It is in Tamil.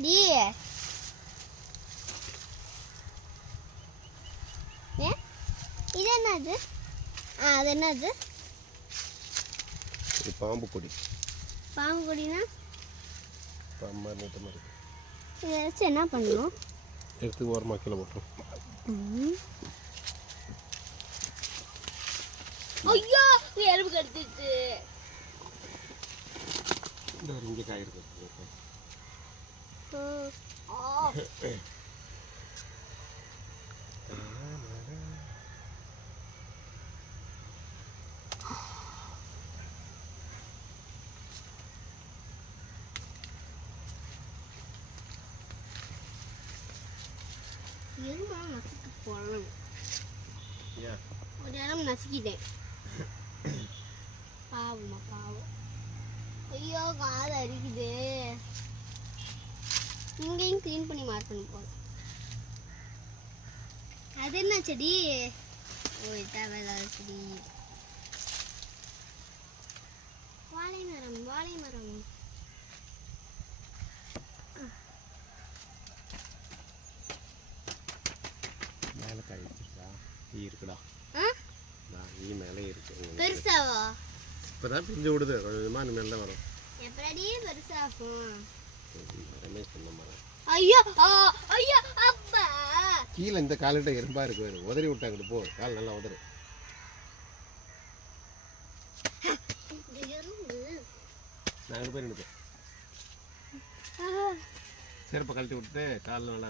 செடி இது என்னது? அது என்னது? இது பாம்பு கொடி. பாம்பு கொடினா பாம்பு நீட்ட மாதிரி. இதை வச்சு என்ன பண்ணணும்? எடுத்து ஓரமாக கீழே போட்டுரும். ஐயோ எறும்பு கடிச்சிச்சு. இந்த இங்கே காய் இருக்கு. எறும்பெல்லாம் நசுக்கி போடணும். ஏன் ஒரு இடம் நசுக்கிட்டேன். பாவமா பாவம். ஐயோ காது அரிக்குது. இங்கேயும் க்ளீன் பண்ணி மாற்றணும் போல. அது என்ன செடி? ஓ தேவையில்லாத செடி. வாழை மரம் வாழை மரம். மேலே காய் வச்சிருக்கா? ஈ இருக்குடா. ஈ மேலே இருக்கு. பெருசாவா? இப்போதான் பிஞ்சு விடுது. கொஞ்சமாக மேலே தான் வரும். எப்படி பெருசாகும்? ரமேஷ் பண்ண மரம். ஐயோ ஐயோ அப்பா. கீழே இந்த காலிட்ட எறும்பா இருக்கு. உதறி விட்டாங்க. போ கால் நல்லா உதறு. நான் 2 பேர் நினைப்பேன். செருப்பை கழட்டி விட்டுட்டு காலில் நல்லா